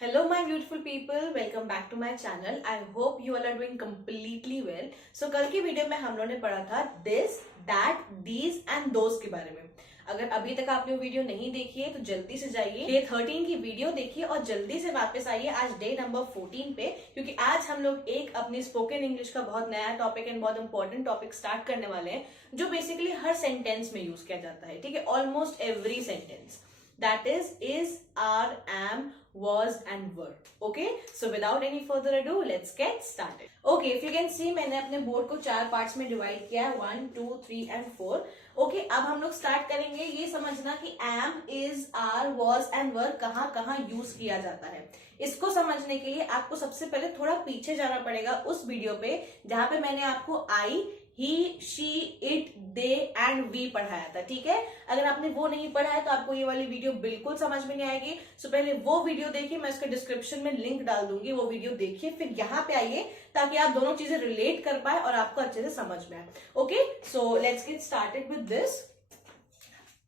Hello my beautiful people, welcome back to my channel. I hope you all are doing completely well. So कल की video में हम लोगों ने पढ़ा था this, that, these and those के बारे में. अगर अभी तक आपने वो वीडियो नहीं देखी है तो जल्दी से जाइए डे 13 की वीडियो देखिए और जल्दी से वापस आइए आज डे नंबर 14 पे, क्योंकि आज हम लोग एक अपनी स्पोकन इंग्लिश का बहुत नया टॉपिक एंड बहुत इंपॉर्टेंट टॉपिक स्टार्ट करने वाले हैं जो बेसिकली हर सेंटेंस में यूज किया जाता है. ठीक है, almost every sentence. That is, are, am, was and were. Okay, so without any further ado, let's get started. Okay, if you can see, मैंने अपने बोर्ड को 4 पार्ट्स में डिवाइड किया है, 1, 2, 3 and 4. Okay, अब हम लोग स्टार्ट करेंगे. ये समझना कि am, is, are, was and were कहाँ कहाँ यूज किया जाता है. इसको समझने के लिए आपको सबसे पहले थोड़ा पीछे जाना पड़ेगा उस वीडियो पे जहां पे मैंने आपको I, he, she, it, they and we पढ़ाया था. ठीक है, अगर आपने वो नहीं पढ़ा है तो आपको ये वाली वीडियो बिल्कुल समझ में नहीं आएगी. सो पहले वो वीडियो देखिए, मैं इसके डिस्क्रिप्शन में लिंक डाल दूंगी, वो वीडियो देखिए, फिर यहाँ पे आइए ताकि आप दोनों चीजें रिलेट कर पाए और आपको अच्छे से समझ में आए. Okay, so let's get started with this.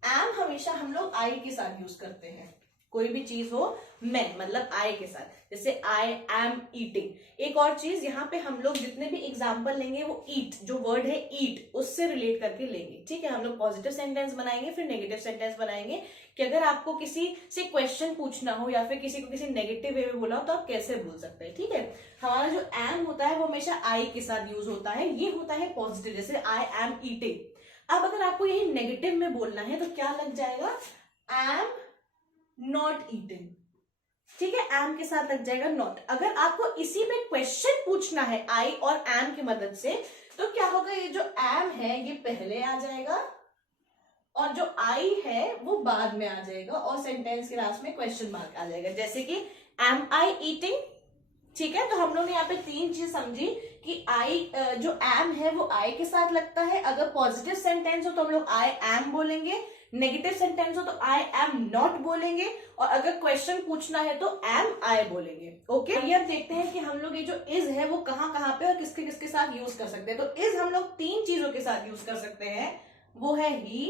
Um हमेशा हम लोग आई के साथ यूज करते हैं. कोई भी चीज हो मैं मतलब आई के साथ, जैसे आई एम ईटिंग. एक और चीज यहाँ पे हम लोग जितने भी एग्जाम्पल लेंगे वो ईट, जो वर्ड है ईट, उससे रिलेट करके लेंगे. ठीक है, हम लोग पॉजिटिव सेंटेंस बनाएंगे फिर नेगेटिव सेंटेंस बनाएंगे कि अगर आपको किसी से क्वेश्चन पूछना हो या फिर किसी को किसी नेगेटिव वे में बोला हो तो आप कैसे बोल सकते हैं. ठीक है, हमारा जो एम होता है वो हमेशा आई के साथ यूज होता है. ये होता है पॉजिटिव, जैसे आई एम ईटिंग. अब अगर आपको यही नेगेटिव में बोलना है तो क्या लग जाएगा, एम नॉट ईटिंग. ठीक है, एम के साथ लग जाएगा नॉट. अगर आपको इसी में क्वेश्चन पूछना है आई और एम की मदद से तो क्या होगा, ये जो एम है ये पहले आ जाएगा और जो आई है वो बाद में आ जाएगा और सेंटेंस के लास्ट में क्वेश्चन मार्क आ जाएगा, जैसे कि एम आई ईटिंग. ठीक है, तो हम लोग ने यहाँ पे 3 चीज समझी कि आई जो एम है वो आई के साथ लगता है. अगर पॉजिटिव सेंटेंस हो तो हम लोग आई एम बोलेंगे, नेगेटिव सेंटेंस हो तो आई एम नॉट बोलेंगे, और अगर क्वेश्चन पूछना है तो एम आई बोलेंगे. ओके, ये अब देखते हैं कि हम लोग ये जो इज है वो कहाँ कहाँ पे और किसके किसके साथ यूज कर सकते हैं. तो इज हम लोग 3 चीजों के साथ यूज कर सकते हैं, वो है ही,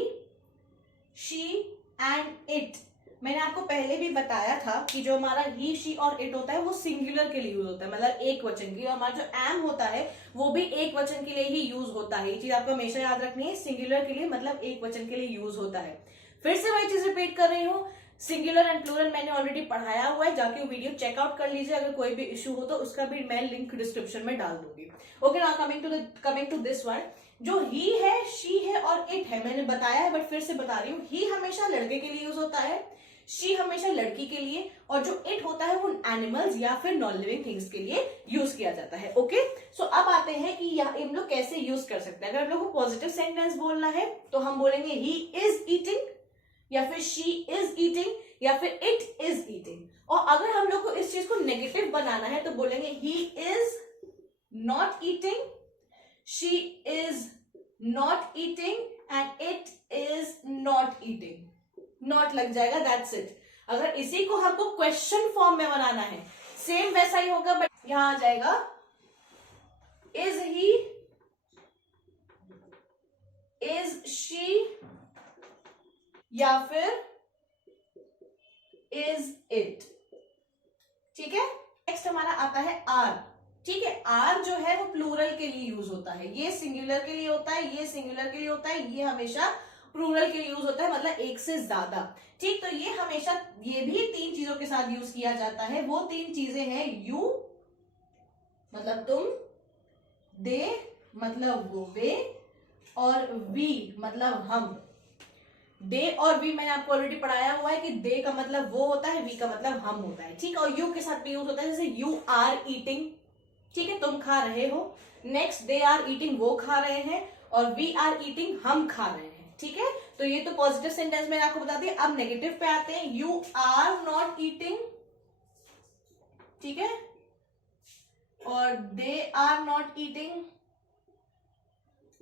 शी एंड इट. मैंने आपको पहले भी बताया था कि जो हमारा ही, शी और इट होता है वो सिंगुलर के लिए यूज होता है, मतलब एक वचन के लिए. हमारा जो एम होता है वो भी एक वचन के लिए ही यूज होता है. ये चीज आपको हमेशा याद रखनी है, सिंगुलर के लिए मतलब एक वचन के लिए यूज होता है. फिर से वही चीज रिपीट कर रही हूँ, सिंगुलर एंड प्लूरल मैंने ऑलरेडी पढ़ाया हुआ है, जाके वो वीडियो चेकआउट कर लीजिए. अगर कोई भी इश्यू हो तो उसका भी मैं लिंक डिस्क्रिप्शन में डाल दूंगी. Okay, now coming to this one. जो ही है, शी है और इट है मैंने बताया है बट फिर से बता रही हूँ. ही हमेशा लड़के के लिए यूज होता है, शी हमेशा लड़की के लिए, और जो इट होता है वो एनिमल्स या फिर नॉन लिविंग थिंग्स के लिए यूज किया जाता है. ओके, सो अब आते हैं कि हम लोग कैसे यूज कर सकते हैं. अगर हम लोग को पॉजिटिव सेंटेंस बोलना है तो हम बोलेंगे ही इज ईटिंग, या फिर शी इज ईटिंग, या फिर इट इज ईटिंग. और अगर हम लोग को इस चीज को नेगेटिव बनाना है तो बोलेंगे he is not eating, she is not eating and it is not eating. Not लग जाएगा, दैट्स इट. अगर इसी को हमको क्वेश्चन फॉर्म में बनाना है सेम वैसा ही होगा, बट यहां आ जाएगा इज ही, इज शी, या फिर इज इट. ठीक है, नेक्स्ट हमारा आता है आर. ठीक है, आर जो है वो प्लूरल के लिए यूज होता है, ये सिंगुलर के लिए होता है, ये सिंगुलर के लिए होता है, ये हमेशा प्लूरल के लिए यूज होता है, मतलब एक से ज्यादा. ठीक, तो ये हमेशा ये भी 3 चीजों के साथ यूज किया जाता है. वो 3 चीजें हैं, यू मतलब तुम, दे मतलब वो वे, और वी मतलब हम. दे और वी मैंने आपको ऑलरेडी पढ़ाया हुआ है कि दे का मतलब वो होता है, वी का मतलब हम होता है. ठीक, और यू के साथ भी यूज होता है, जैसे यू आर ईटिंग. ठीक है, तुम खा रहे हो. नेक्स्ट दे आर ईटिंग, वो खा रहे हैं, और वी आर ईटिंग, हम खा रहे हैं. ठीक है, तो ये तो पॉजिटिव सेंटेंस मैंने आपको बता दिया. अब नेगेटिव पे आते हैं, यू आर नॉट ईटिंग. ठीक है, और दे आर नॉट ईटिंग,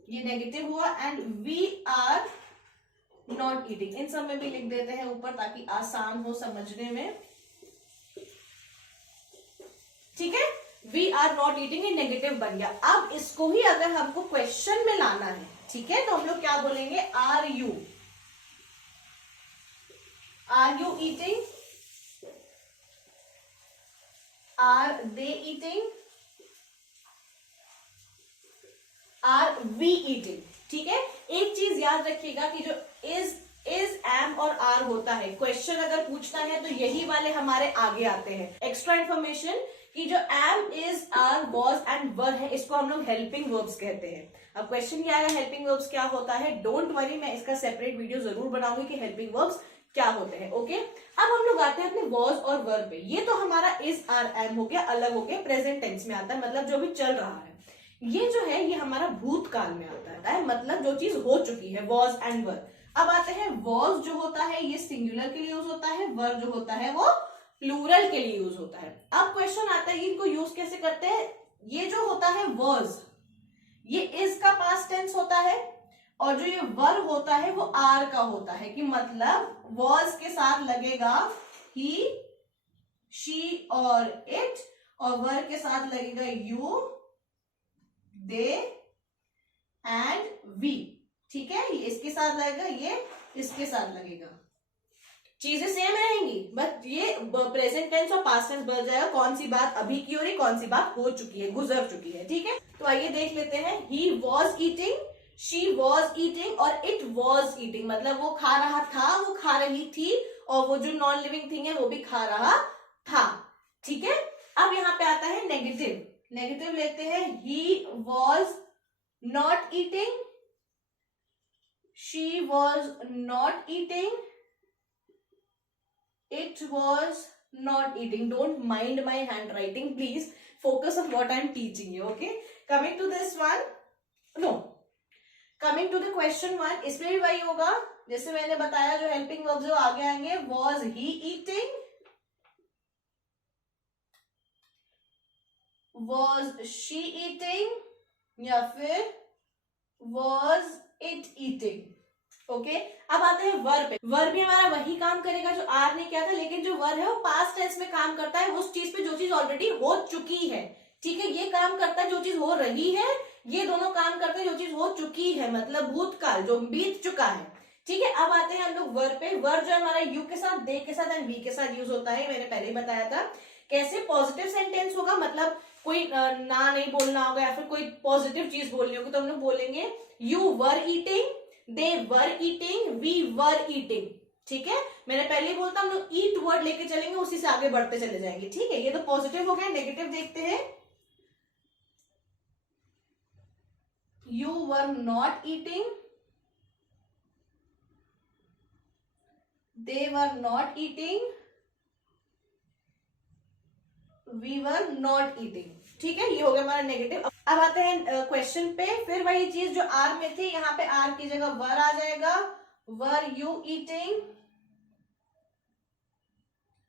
ये नेगेटिव हुआ, and we are not eating. इन सब में भी लिख देते हैं ऊपर ताकि आसान हो समझने में. ठीक है, वी आर नॉट ईटिंग ये नेगेटिव बन गया. अब इसको ही अगर हमको क्वेश्चन में लाना है, ठीक है, तो हम लोग क्या बोलेंगे, are you eating, are they eating, are we eating. ठीक है, एक चीज याद रखिएगा कि जो इज, एम और आर होता है, क्वेश्चन अगर पूछना है तो यही वाले हमारे आगे आते हैं। एक्स्ट्रा इन्फॉर्मेशन कि जो am, is, are, was and were है, इसको हम लोग हेल्पिंग वर्ब्स कहते हैं। अब क्वेश्चन क्या आएगा, हेल्पिंग वर्ब्स क्या होता है? डोंट वरी, मैं इसका सेपरेट वीडियो जरूर बनाऊंगी कि हेल्पिंग वर्ब्स क्या होते हैं। ओके, अब हम लोग आते हैं अपने वॉज और वर पे। ये तो हमारा इज, आर, एम हो गया, अलग हो गया, प्रेजेंट टेंस में आता है, मतलब जो भी चल रहा है। ये जो है ये हमारा भूतकाल में आता है, मतलब जो चीज हो चुकी है, वॉज एंड वर। अब आते हैं वॉज जो होता है ये सिंगुलर के लिए यूज होता है, वर जो होता है वो प्लूरल के लिए यूज होता है। अब क्वेश्चन आता है इनको यूज कैसे करते हैं? ये जो होता है वॉज, ये इज का पास्ट टेंस होता है, और जो ये वर होता है वो आर का होता है, कि मतलब वॉज के साथ लगेगा ही, शी और इट, और वर के साथ लगेगा यू, दे एंड वी। ठीक है, ये इसके साथ लगेगा, ये इसके साथ लगेगा, चीजें सेम रहेंगी, बट ये प्रेजेंट टेंस और पास्ट टेंस बदल जाएगा। कौन सी बात अभी की हो रही, कौन सी बात हो चुकी है, गुजर चुकी है। ठीक है, तो आइए देख लेते हैं। He was eating, she was eating और इट वॉज ईटिंग, मतलब वो खा रहा था, वो खा रही थी, और वो जो नॉन लिविंग थिंग है वो भी खा रहा था। ठीक है, अब यहाँ पे आता है नेगेटिव। नेगेटिव लेते हैं, he was not eating, she was not eating, it was not eating. Don't mind my handwriting, please focus on what I'm teaching you. Okay, coming to this one, no, coming to the question one, इसमें भी वही होगा जैसे मैंने बताया, जो helping verb जो आगे आएंगे, was he eating, was she eating, या फिर was it eating. ओके, अब आते हैं वर पे। वर भी हमारा वही काम करेगा जो आर ने किया था, लेकिन जो वर है वो पास्ट टेंस में काम करता है उस चीज पे जो चीज ऑलरेडी हो चुकी है। ठीक है, ये काम करता है जो चीज हो रही है, ये दोनों काम करते हैं जो चीज हो चुकी है, मतलब भूतकाल जो बीत चुका है। ठीक है, अब आते हैं हम लोग वर पे। वर जो हमारा यू के साथ, दे के साथ एंड वी के साथ यूज होता है, मैंने पहले ही बताया था। कैसे? पॉजिटिव सेंटेंस होगा, मतलब कोई ना नहीं बोलना होगा या फिर कोई पॉजिटिव चीज बोलनी होगी, तो हम लोग बोलेंगे you were eating, they were eating, we were eating। ठीक है, मैंने पहले ही बोलता हम लोग ईट वर्ड लेके चलेंगे, उसी से आगे बढ़ते चले जाएंगे। ठीक है, ये तो पॉजिटिव हो गया। नेगेटिव देखते हैं, you were not eating, they were not eating, we were not eating। ठीक है, ये हो गया हमारा नेगेटिव। अब आते हैं क्वेश्चन पे। फिर वही चीज जो आर में थी, यहाँ पे आर की जगह वर आ जाएगा। Were you eating,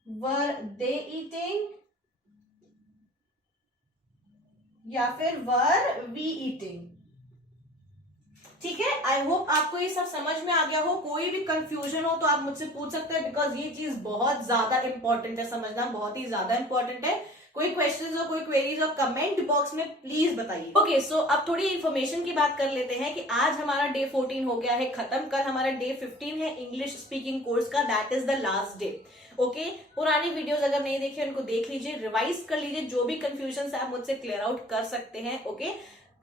were they eating, या फिर वर वी ईटिंग। ठीक है, आई होप आपको ये सब समझ में आ गया हो। कोई भी कंफ्यूजन हो तो आप मुझसे पूछ सकते हैं, बिकॉज ये चीज बहुत ज्यादा इंपॉर्टेंट है, समझना बहुत ही ज्यादा इंपॉर्टेंट है। कोई क्वेश्चंस हो, कोई क्वेरीज हो, कमेंट बॉक्स में प्लीज बताइए। ओके, सो अब थोड़ी इन्फॉर्मेशन की बात कर लेते हैं कि आज हमारा डे 14 हो गया है खत्म। कल हमारा डे 15 है इंग्लिश स्पीकिंग कोर्स का, that is the last day. Okay, पुरानी वीडियोस अगर नहीं देखी उनको देख लीजिए, रिवाइज कर लीजिए, जो भी कंफ्यूजन है आप मुझसे क्लियर आउट कर सकते हैं। Okay,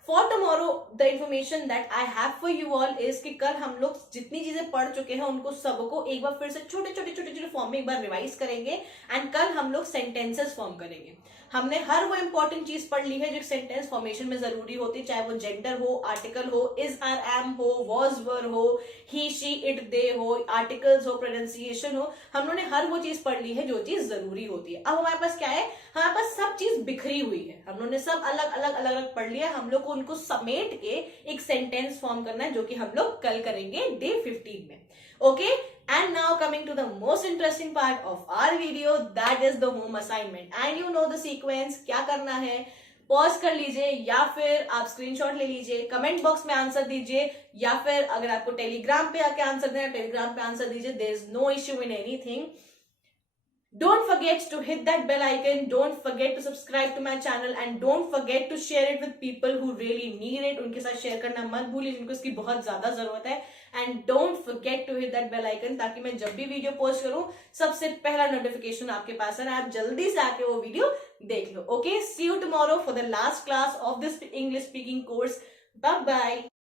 for tomorrow the information that I have for you all is कि कल हम लोग जितनी चीजें पढ़ चुके हैं उनको सबको एक बार फिर से छोटे छोटे फॉर्म में एक बार रिवाइज करेंगे, एंड कल हम लोग सेंटेंसेस फॉर्म करेंगे। हमने हर वो इंपॉर्टेंट चीज पढ़ ली है जो सेंटेंस फॉर्मेशन में जरूरी होती है, चाहे वो जेंडर हो, आर्टिकल हो, इज आर एम हो, वॉज वर हो, ही शी इट दे हो, आर्टिकल्स हो, प्रोनाउंसिएशन हो, हम लोगों ने हर वो चीज पढ़ ली है जो चीज जरूरी होती है। अब हमारे पास क्या है, हमारे पास सब चीज बिखरी हुई है, हम लोगों ने सब अलग अलग पढ़ लिया। हम लोग को उनको समेट के एक सेंटेंस फॉर्म करना है, जो कि हम लोग कल करेंगे डे 15 में। Okay, and now coming to the most interesting part of our video, that is the home assignment, and you know the sequence। क्या करना है, पॉज कर लीजिए या फिर आप स्क्रीनशॉट ले लीजिए, कमेंट बॉक्स में आंसर दीजिए, या फिर अगर आपको टेलीग्राम पे आके आंसर देना, टेलीग्राम पे आंसर दीजिए। There is no issue in anything. Don't forget to hit that bell icon. Don't forget to subscribe to my channel and don't forget to share it with people who really need it. उनके साथ share करना मत भूलिए जिनको इसकी बहुत ज्यादा जरूरत है. And don't forget to hit that bell icon ताकि मैं जब भी वीडियो पोस्ट करूं सबसे पहला नोटिफिकेशन आपके पास है, आप जल्दी से आके वो वीडियो देख लो. Okay, see you tomorrow for the last class of this English speaking course. Bye bye.